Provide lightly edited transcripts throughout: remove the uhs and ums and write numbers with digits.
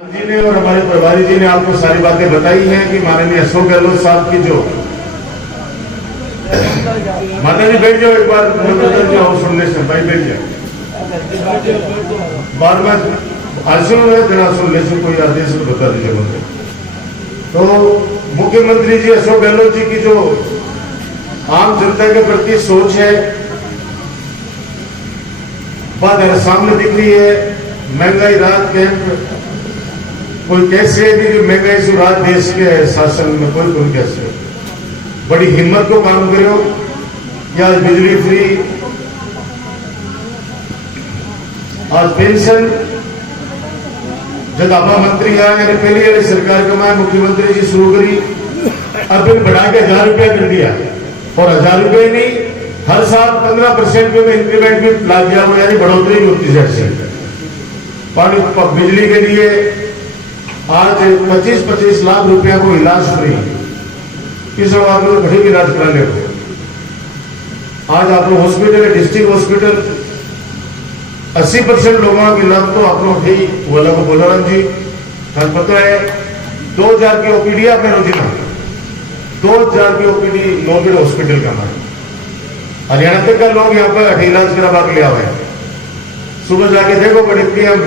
जी ने और हमारे प्रभारी जी ने आपको सारी बातें बताई हैं कि माननीय अशोक गहलोत साहब की जो माता जी बैठ जाओ, एक बार जो सुनने से भाई बैठ जाओ, बार बार आसन है जरा सुनने से कोई आदेश बता दीजिए मुझे। तो मुख्यमंत्री जी अशोक गहलोत जी की जो आम जनता के प्रति सोच है बात सामने दिख रही है। महंगाई राहत कैंप कोई कैसे है कि महंगाई से राहत देश के शासन में कोई कैसे बड़ी हिम्मत को काम करो या बिजली फ्री, आज पेंशन जब आपा मंत्री आया यानी पहली वाली सरकार का मैं मुख्यमंत्री जी शुरू करी, अब बिल बढ़ा के 1000 रुपया कर दिया और 1000 रुपये नहीं हर साल 15% में इंक्रीमेंट भी ला दिया हुआ, यानी बढ़ोतरी भी होती है। पानी बिजली के लिए आज 25-25 लाख रुपया को इलाज फ्री, किस आदमी को घड़ी इलाज कराने को। आज आप लोग हॉस्पिटल है, डिस्ट्रिक्ट हॉस्पिटल 80% लोगों के लाभ तो आप लोग ही बोला को बोला राम जी पता है। 2000 की ओपीडी आपने रोजीना 2000 की ओपीडी नॉर्मल हॉस्पिटल का हमारे हरियाणा तक का लोग यहाँ पर इलाज करवा के लिया हुआ है। सुबह जाके देखो बड़े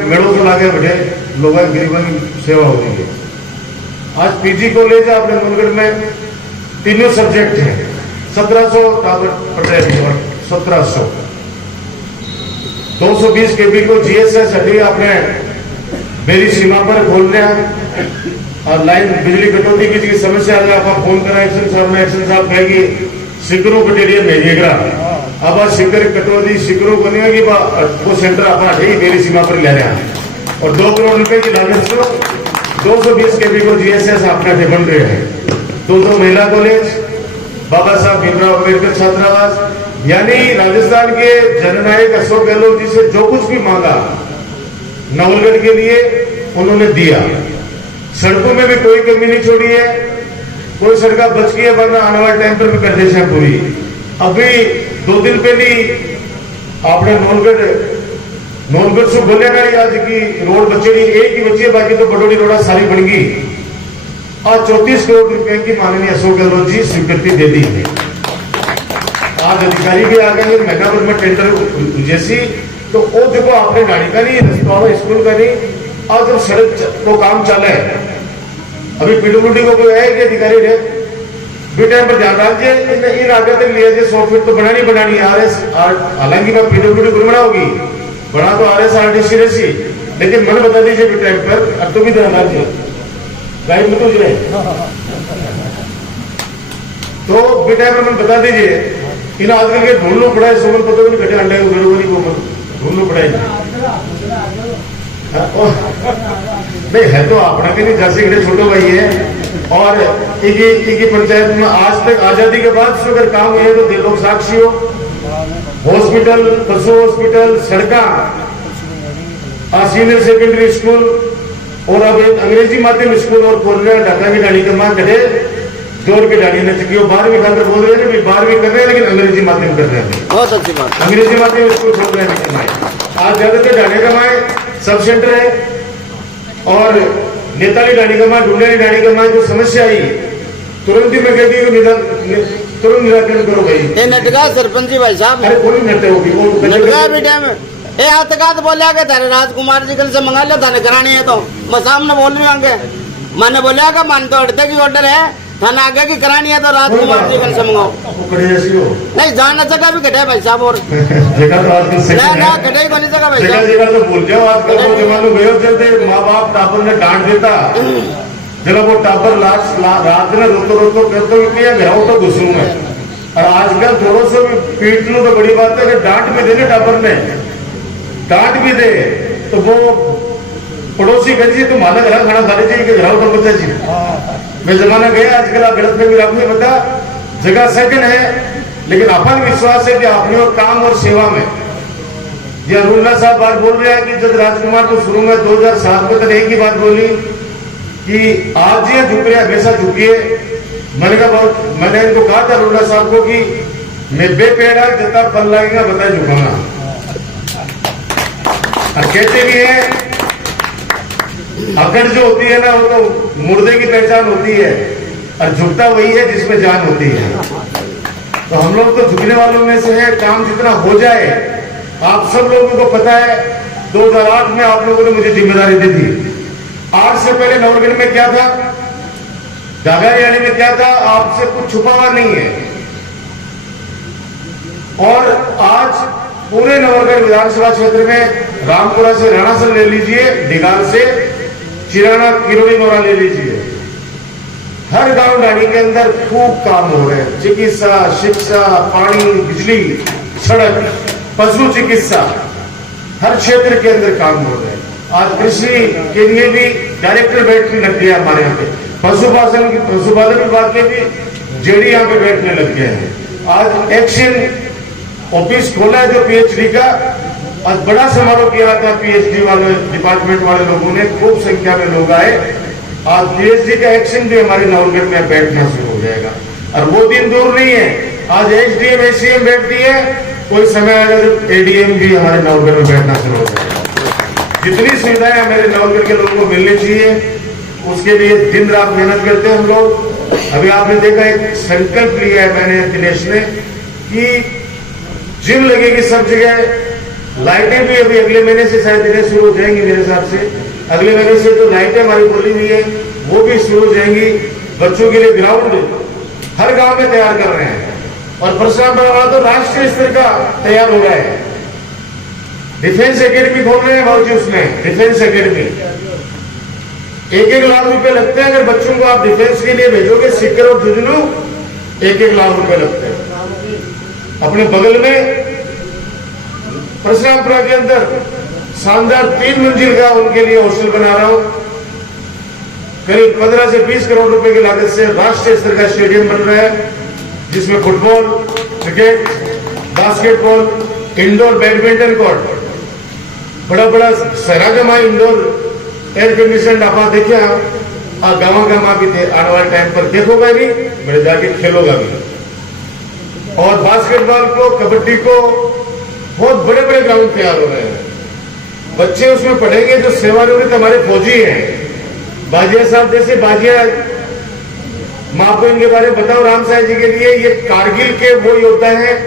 मेड़ों से लाके बैठे लोगों की गरीबन सेवा होती है। आज पीजी कॉलेज है अपने नूरगढ़ में, तीनों सब्जेक्ट हैं, 1700 पढ़ रहे 1700 220 केबी को जीएसएस अभी आपने मेरी सीमा पर खोल रहे हैं। और लाइन बिजली कटौती की समस्या है, आप फोन करा एक्शन साहब कहेगी सिकरों बटेरियन भेजिएगा। अब सिकर कटौती सिकरों को नहीं होगी, वो सेंटर अपना मेरी सीमा पर ले रहे हैं और 2 करोड़ रुपए की लागत से 220 केबी को जीएसएस अपने बन रहे हैं। 2 महिला कॉलेज, बाबा साहब भीमराव अम्बेडकर छात्रावास, यानी राजस्थान के जननायक अशोक गहलोत जी से जो कुछ भी मांगा नवलगढ़ के लिए उन्होंने दिया। सड़कों में भी कोई कमी नहीं छोड़ी है, कोई सड़क बच गई है, वरना आने वाले टाइम पर भी कर दे पूरी। अभी 2 दिन पहले आपने नवलगढ़ से बोलिया आज की रोड बचेगी, एक ही बची है, बाकी तो बटोड़ी रोड सारी बन गई। आज 34 करोड़ रुपए की माननीय अशोक गहलोत जी स्वीकृति दे दी है। आज अधिकारी भी आ गए महीना भर में टेंडर जैसी, तो वो देखो आपने गाड़ी का नहीं, रस्ता स्कूल का नहीं, आज जब सड़क को काम चला है। अभी पीडब्ल्यूडी को कोई है कि अधिकारी है भी टाइम पर ध्यान रखिए, इन आगे तक लिया 100 फीट तो बनानी आरएस, हालांकि मैं पीडब्ल्यूडी को बनाओगी बना तो आरएस आरटीसी रेसी, लेकिन मैंने बता दीजिए भी टाइम पर अब तो भी ध्यान रखिए गाइड में तो तो भी टाइम पर मैंने बता दीजिए इन आजकल के ढूंढ पड़ा है, सोमन पता नहीं घटे अंडे गड़बड़ी को ढूंढ पड़ा है नहीं है तो अपना के नहीं जैसे छोटे भाई है। और एक पंचायत में आज तक आजादी के बाद से अगर काम हुए तो लोग साक्षी हो, हॉस्पिटल, पशु हॉस्पिटल, सड़क, सीनियर सेकेंडरी स्कूल और अब एक अंग्रेजी माध्यम स्कूल और खोल रहे हैं। ढाका की डाली का मां कटे जोर के डाली ने चुकी 12वीं खातर बोल रहे हैं, 12वीं कर रहे हैं लेकिन अंग्रेजी माध्यम कर रहे हैं। बहुत अच्छी बात, अंग्रेजी माध्यम स्कूल खोल रहे हैं। आज ज्यादातर डाले का माए सब सेंटर है और नेताली डाली का माए, ढूंढेली डाली का माए जो समस्या आई तुरंत ही मैं कहती हूँ तुरंत निराकरण करो भाई। ये नटगा सरपंच जी भाई साहब, अरे कोई नटे होगी वो नटगा बेटा में ए आतकात बोलिया के थारे राजकुमार जी कल से मंगा लिया थाने करानी है, तो मैं सामने बोल रही हूँ मैंने बोलिया का मान तो अड़ते की ऑर्डर है थाना आगे की करानी है तो राजकुमार जी कल से मंगाओ। नहीं जाना जगह भी घटे भाई साहब और ना घटे ही बनी जगह भाई साहब तो भूल जाओ। आजकल तो जमाने गए थे माँ बाप टापर ने डांट देता जब वो टापर रात में रोतो कहते घर तो घुसू में। और आजकल थोड़ा सा पीट लो तो बड़ी बात है, डांट भी देने टापर ने डांट भी दे तो वो पड़ोसी कह जी तुम्हारा घर खाना खा लीजिए कि घर तो बता जी मैं जमाना गया। आजकल आप गलत में भी रखने बता जगह सेकंड है, लेकिन अपन विश्वास है कि आपने और काम और सेवा में ये अरुणा साहब बात बोल रहे हैं कि जब राजकुमार को शुरू में 2007 में तक एक ही बात बोली कि आज ये झुक रहे हमेशा झुकिए। मैंने इनको कहा था अरुणा साहब को कि मैं बेपेड़ा जता फल लगेगा बताए झुकाऊंगा। कहते भी है अकड़ जो होती है ना, वो तो मुर्दे की पहचान होती है, और झुकता वही है जिसमें जान होती है। तो हम लोग तो झुकने वालों में से है, काम जितना हो जाए। आप सब लोगों को पता है 2008 में आप लोगों ने मुझे जिम्मेदारी दी थी। 8 से पहले नवलगढ़ में क्या था, डागारियाली में क्या था, आपसे कुछ छुपा हुआ नहीं है। और आज पूरे नवलगढ़ विधानसभा क्षेत्र में रामपुरा से राणासर ले लीजिए, डिगाल से चिराना किरोड़ी नोरा ले लीजिए, हर गांव डाणी के अंदर खूब काम हो रहे हैं। चिकित्सा, शिक्षा, पानी, बिजली, सड़क, पशु चिकित्सा, हर क्षेत्र के अंदर काम हो रहे हैं। आज कृषि के लिए भी डायरेक्टर बैठने लग गया हमारे यहाँ पे, पशुपालन विभाग के भी जेडी यहाँ पे बैठने लग गए हैं। आज एक्शन ऑफिस खोला है जो पीएचडी का, आज बड़ा समारोह किया था पीएचडी वाले डिपार्टमेंट वाले लोगों ने, खूब संख्या में लोग आए। आज पीएचडी का एक्शन भी हमारे नवलगढ़ में बैठना शुरू हो जाएगा, और वो दिन दूर नहीं है। आज एसडीएम एसीएम बैठती है, कोई समय आएगा जब एडीएम भी हमारे नवलगढ़ में बैठना शुरू हो जाएगा। जितनी सुविधाएं मेरे नवलगढ़ के लोगों को मिलनी चाहिए, उसके लिए दिन रात मेहनत करते हैं हम लोग। अभी आपने देखा एक संकल्प लिया है मैंने, दिनेश ने, कि जिम लगेगी सब जगह, लाइटें भी अभी अगले महीने से शायद देने शुरू हो जाएंगी मेरे हिसाब से। अगले महीने से जो लाइटें हमारी बोली हुई है वो भी शुरू हो जाएंगी। बच्चों के लिए ग्राउंड हर गांव में तैयार कर रहे हैं, और परशुराम बड़ा तो राष्ट्रीय स्तर का तैयार हो रहा है। डिफेंस एकेडमी खोल रहे हैं बाबूजी, उसमें डिफेंस एकेडमी 1-1 लाख रुपए लगते हैं। अगर बच्चों को आप डिफेंस के लिए भेजोगे, सिक्कर और जुजनू, 1-1 लाख रुपए लगते हैं। अपने बगल में परशुरामपुरा के अंदर शानदार 3 मंजिल का उनके लिए हॉस्टल बना रहा हूं। करीब 15 से 20 करोड़ रुपए की लागत से राष्ट्रीय स्तर का स्टेडियम बन रहा है, जिसमें football, cricket, basketball, indoor badminton court, बड़ा बड़ा सरागमा इंडोर एयर कंडीशन आप देखिए, गाँव गाँव भी थे। आने वाले टाइम पर देखोगा भी, मेरे जाके खेलोगा भी। और बास्केटबॉल को, कबड्डी को, बहुत बड़े बड़े ग्राउंड तैयार हो रहे हैं। बच्चे उसमें पढ़ेंगे जो सेवानिवृत्त हमारे फौजी हैं। बाजिया साहब जैसे बाजिया, मैं आपको इनके बारे में बताऊं राम साहब जी के लिए, ये कारगिल के वो योद्धा हैं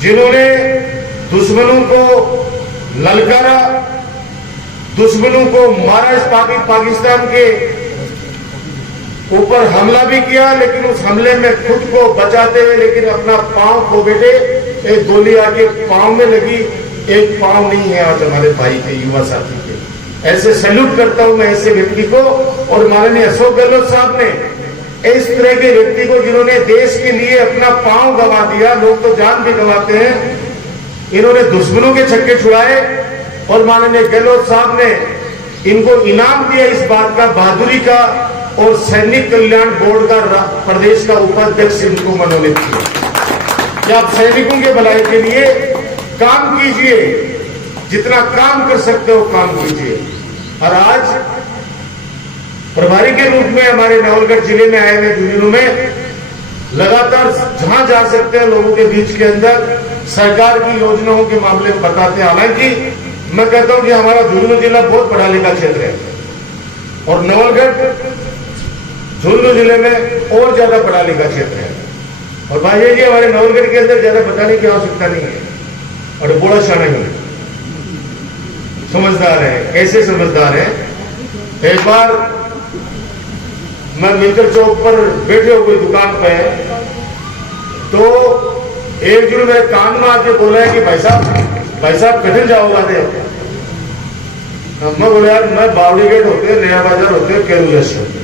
जिन्होंने दुश्मनों को ललकारा, दुश्मनों को मारा। इस पाकिस्तान के ऊपर हमला भी किया, लेकिन उस हमले में खुद को बचाते हुए, लेकिन अपना पांव खो बैठे। एक गोली आके पांव में लगी, एक पांव नहीं है आज हमारे भाई के, युवा साथी के। ऐसे सैल्यूट करता हूं मैं ऐसे व्यक्ति को। और माननीय अशोक गहलोत साहब ने इस तरह के व्यक्ति को, जिन्होंने देश के लिए अपना पांव गंवा दिया, लोग तो जान भी गंवाते हैं, इन्होंने दुश्मनों के छक्के छुड़ाए। और माननीय गहलोत साहब ने इनको इनाम दिया इस बात का, बहादुरी का, और सैनिक कल्याण बोर्ड का प्रदेश का उपाध्यक्ष इनको मनोनीत किया कि आप सैनिकों के भलाई के लिए काम कीजिए, जितना काम कर सकते हो काम कीजिए। और आज प्रभारी के रूप में हमारे नवलगढ़ जिले में आए हुए दिनों में लगातार जहां जा सकते हैं लोगों के बीच के अंदर सरकार की योजनाओं के मामले में बताते हैं। हालांकि मैं कहता हूं कि हमारा झुंझुनू जिला बहुत पढ़ा लिखा क्षेत्र है, और नवलगढ़ झुंझुनू जिले में और ज्यादा पढ़ा लिखा क्षेत्र है। और भाई जी हमारे नवलगढ़ के अंदर ज्यादा बताने की आवश्यकता नहीं है, और बड़ा शाना है, समझदार है। कैसे समझदार है? एक बार मैं मिंटर चौक पर बैठे हुए दुकान पे, तो एक जन मेरे कान में आके बोला है कि भाई साहब कठिन जाओगा दे। मैं बोले यार, मैं बावड़ी गेट होते, नया बाजार होते, केरूलस होते।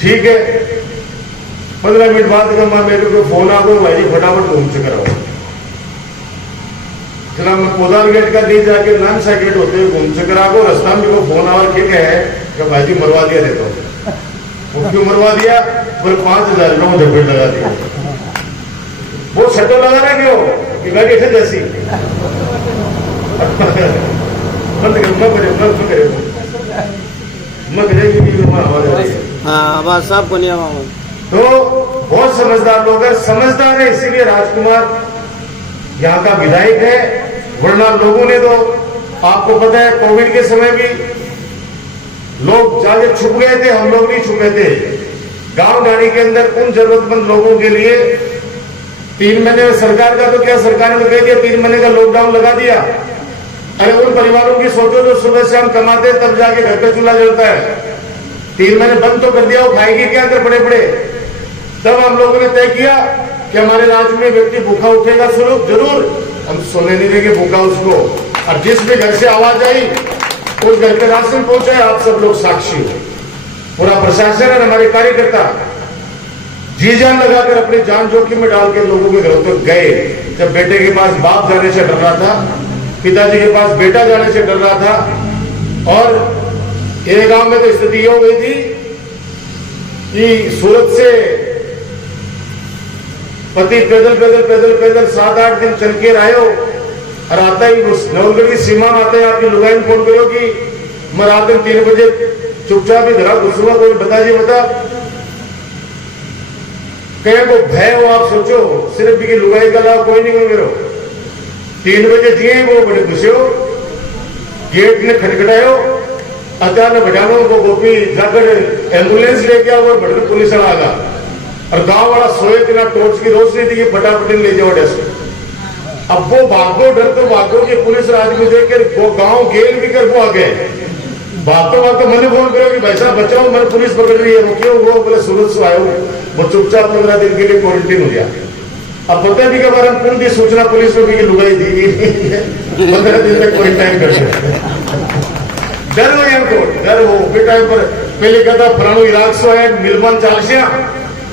ठीक है, 15 मिनट बाद मेरे को फोन आ गया, भाई जी फटाफट घूम से कराओ। चला मैं कोदाल गेट का नहीं जाके नान सा गेट होते घूम से करा को, रास्ता में को फोन आवर के है कि भाई जी मरवा दिया देता हूँ। क्यों मरवा दिया? बोले 5000 का मुझे पेड़ लगा दिया। वो छठो लगा रहा क्यों कि गाड़ी ऐसे जैसी बंद करे हाँ बस सबको नहीं आवा। तो बहुत समझदार लोग हैं, समझदार है इसीलिए राजकुमार यहाँ का विधायक है, वरना लोगों ने तो आपको पता है कोविड के समय भी लोग जाके छुप गए थे, हम लोग नहीं छुपे थे। गांव ढाणी के अंदर उन जरूरतमंद लोगों के लिए 3 महीने में सरकार का तो क्या, सरकार ने कह दिया 3 महीने का लॉकडाउन लगा दिया। अरे उन परिवारों की सोचो जो सुबह से हम कमाते हैं तब जाके घर पे चूल्हा जलता है, 3 महीने बंद तो कर दिया, वो खाएगी क्या अंदर पड़े पड़े। तब हम लोगों ने तय किया कि हमारे राज्य में व्यक्ति भूखा उठेगा जरूर, हम सोने नहीं देंगे भूखा उसको। और जिस भी घर से आवाज आई उस घर पे राशन पहुंचाए, आप सब लोग साक्षी हो। पूरा प्रशासन और हमारे कार्यकर्ता जी जान लगाकर अपनी जान जोखिम में डाल के लोगों के घरों तक गए। जब बेटे के पास बाप जाने से डर रहा था, पिताजी के पास बेटा जाने से डर रहा था। और एक गांव में तो स्थिति ये हो गई थी कि सूरत से पति पैदल 7-8 दिन चल के आए हो, और आता ही नवलगढ़ की सीमा में आता है आपकी लुगाई फोन करो कि मैं रात में 3 बजे चुपचाप ही घरा घुसूंगा, कोई बता जी बता। कहीं को भय हो, आप सोचो सिर्फ भी लुगाई का लाभ कोई नहीं हो। 3 बजे दिए वो बड़े घुसे हो, गेट ने खटखटायो, अचानक बजानो को गोपी जाकर एम्बुलेंस लेके आओ और बड़े पुलिस वाला आगा। और गांव वाला सोए थे ना, टॉर्च की रोशनी थी, फटाफट ले जाओ डेस्क। अब वो भागो, डर तो भागो कि पुलिस आदमी देख कर वो गांव गेल भी कर वो आ गए। भागते भागते मैंने फोन करो कि भाई साहब बचाओ, मैंने पुलिस पकड़ रही है। वो क्यों? वो बोले सूरत से आयो, वो चुपचाप 15 दिन के लिए क्वारंटीन हो गया। अब पता नहीं के बारे में कौन सी सूचना पुलिस को भी लुगाई दी 15 दिन में क्वारंटाइन कर दिया। डर हो हमको, डर हो टाइम पर पहले कहता फलाणु इराक से आया मिलमान चालसिया,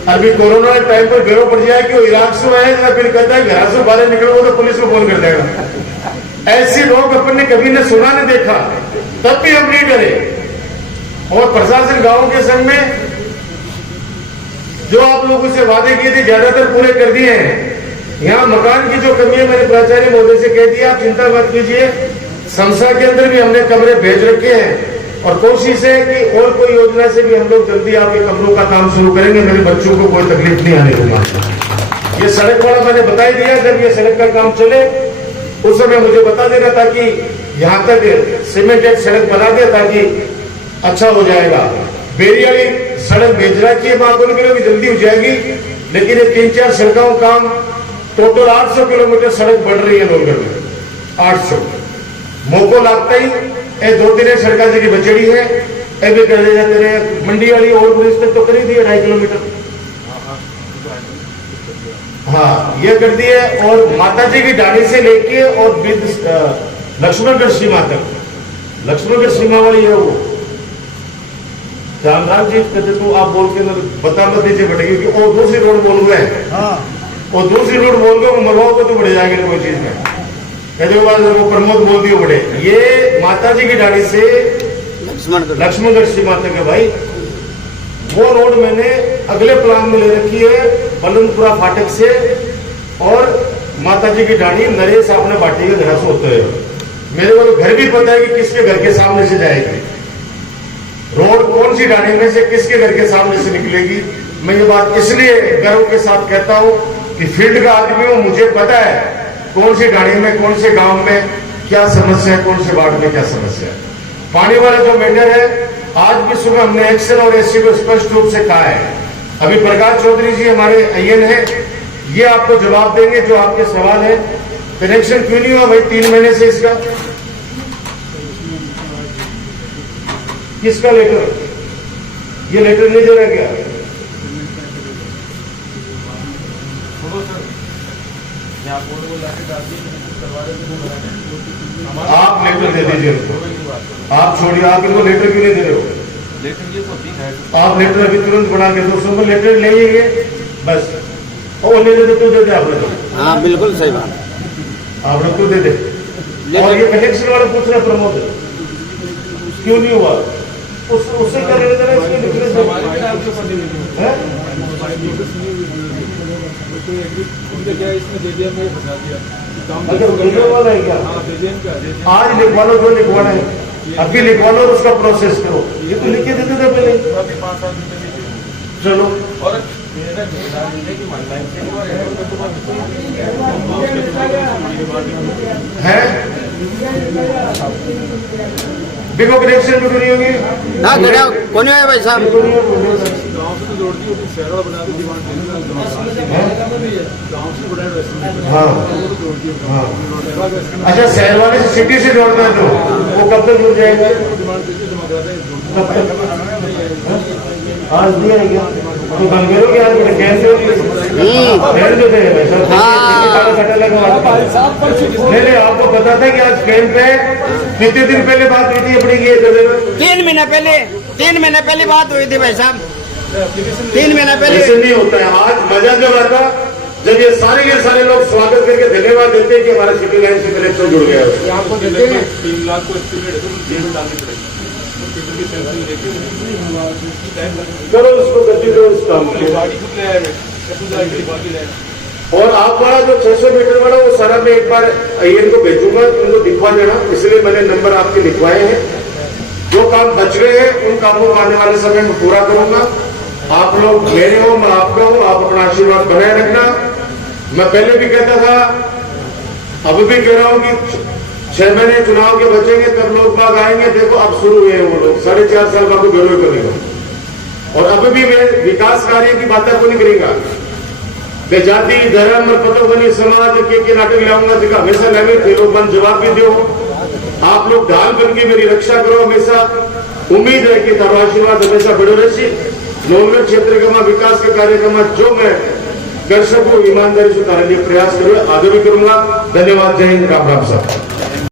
अभी कोरोना टाइम पर बेरो पड़ जाए कि वो इराक से आया, या फिर कहता है घर से बाहर निकलो तो पुलिस को फोन कर देगा। ऐसे लोग अपन ने कभी ने सुना नहीं देखा, तब भी हम नहीं डरे। और प्रशासन गांव के संग में जो आप लोगों से वादे किए थे ज्यादातर पूरे कर दिए हैं। यहाँ मकान की जो कमी है मैंने प्राचार्य महोदय से कह दिया, आप चिंता मत कीजिए, संस्था के अंदर भी हमने कमरे भेज रखे हैं। और कोशिश है कि और कोई योजना से भी हम लोग जल्दी आपके कमरों का काम शुरू करेंगे, मेरे बच्चों को कोई तकलीफ नहीं आने दूंगा। ये सड़क वाला मैंने बता ही दिया, जब ये सड़क का काम चले उस समय मुझे बता देगा, ताकि यहाँ तक सीमेंटेड सड़क बना दे ताकि अच्छा हो जाएगा। बेरी वाली सड़क भेज रखी है, वहां बोल की जल्दी हो जाएगी, लेकिन ये 3-4 सड़कों का काम टोटल 800 किलोमीटर सड़क बढ़ रही है नौलगढ़ में। 800 मोको लगता ही 2-3 सड़क जी बचड़ी है, अभी कर दे जाते रहे। मंडी वाली ओवर ब्रिज तक तो कर ही दी है 2.5 किलोमीटर, हाँ ये कर दी है। और माता जी की डाणी से लेके और लक्ष्मणगढ़ सीमा तक, लक्ष्मणगढ़ सीमा वाली है वो रामराम जी कहते तो आप बोल के बता मत दीजिए बढ़ेगी कि और दूसरी रोड बोल गए, और दूसरी रोड बोल गए मरवाओ तो बढ़ जाएंगे कोई चीज में। कहते वो प्रमोद बोल दिए बड़े, ये माता जी की डाणी से लक्ष्मणगढ़ सीमा तक है भाई। वो रोड मैंने अगले प्लान में ले रखी है, बलंदपुरा फाटक से और माता जी की डाणी नरेश आपने बाटी के घर से होते हैं। मेरे को तो घर भी पता है कि किसके घर के सामने से जाएगी रोड, कौन सी डाणी में से किसके घर के सामने से निकलेगी। मैं ये बात इसलिए गर्व के साथ कहता हूँ कि फील्ड का आदमी हूँ, मुझे पता है कौन सी डाणी में, कौन से गांव में क्या समस्या है, कौन से वार्ड में क्या समस्या है। पानी वाला जो मैटर है, आज भी सुबह हमने एक्शन और एससी को स्पष्ट रूप से कहा है। अभी प्रकाश चौधरी जी हमारे आईएन है, ये आपको जवाब देंगे जो आपके सवाल है। कनेक्शन क्यों नहीं हुआ भाई 3 महीने से? इसका किसका लेटर? ये लेटर नहीं दे रहा क्या? आप लेटर दे दीजिए उनको, आप छोड़िए, आप इनको लेटर क्यों नहीं दे रहे हो? आप लेटर अभी तुरंत बना के 200 में लेटर ले आइए बस, और ले दे तो दे दे आपने तो। हाँ बिल्कुल सही बात, आपने तो दे दे। और ये कनेक्शन वाला पूछ रहे प्रमोद क्यों नहीं हुआ, उससे कर रहे थे वाला है क्या? आज लिखवा लो जो लिखवाना है, अभी लिखवा लो और उसका प्रोसेस करो। ये तो लिखे देते थे पहले, चलो। और है देखो कनेक्शन भी नहीं होगी हाँ गड़ा कौन है भाई साहब गांव से तो जोड़ती है शहर वाला बना दी डिमांड गांव से बड़ा इन्वेस्टमेंट हाँ जोड़ती है हाँ अच्छा शहर वाले से सिटी से जोड़ना है तो वो कब तक जुड़ जाएगा डिमांड देते जमा कराते हैं कब तक आज दिया है क्या तो बंद करोगे आज मेरे कैसे कैन देते हैं भाई साहब नहीं नहीं आपको पता था कि आज कैंप है कितने दिन पहले बात हुई थी अपनी ये 3 महीने पहले बात हुई थी भाई साहब 3 महीने पहले ऐसे नहीं होता है आज मजा जब आता जब ये सारे लोग स्वागत करके धन्यवाद देते हैं कि हमारा सिटी लाइन से कनेक्शन जुड़ गया है आपको देते हैं 3 लाख को एस्टिमेट है तो जेल डालनी पड़ेगी कंप्यूटर की सैंपलिंग लेके करो उसको गति दो उस काम को गाड़ी खुद ले आए कैसे जाएगी बाकी ले और आप वाला जो 600 मीटर वाला वो सारा मैं एक बार इनको भेजूंगा इनको दिखवा देना इसलिए मैंने नंबर आपके लिखवाए हैं जो काम बच गए हैं उन कामों को आने वाले समय में पूरा करूंगा आप लोग मेरे हो मैं आपका हूं आप अपना आशीर्वाद बनाए रखना मैं पहले भी कहता था अब भी कह रहा हूं कि 6 महीने चुनाव के बचेंगे तब लोग बाग आएंगे देखो अब शुरू हुए हैं वो लोग 4.5 साल बाद गौरव करेगा और अब भी मैं विकास कार्य की बातें को नहीं करेगा मैं जाति धर्म और पतोबनी समाज के नाटक लाऊंगा जिसका हमेशा लगे थे लोग मन जवाब भी दो आप लोग ढाल बन के मेरी रक्षा करो हमेशा उम्मीद है कि तारो आशीर्वाद हमेशा बड़ो रही नौनगर क्षेत्र का विकास के कार्यक्रम जो मैं कर सकूं ईमानदारी से कार्य प्रयास करूँ आगे भी करूंगा धन्यवाद जय हिंद राम राम साहब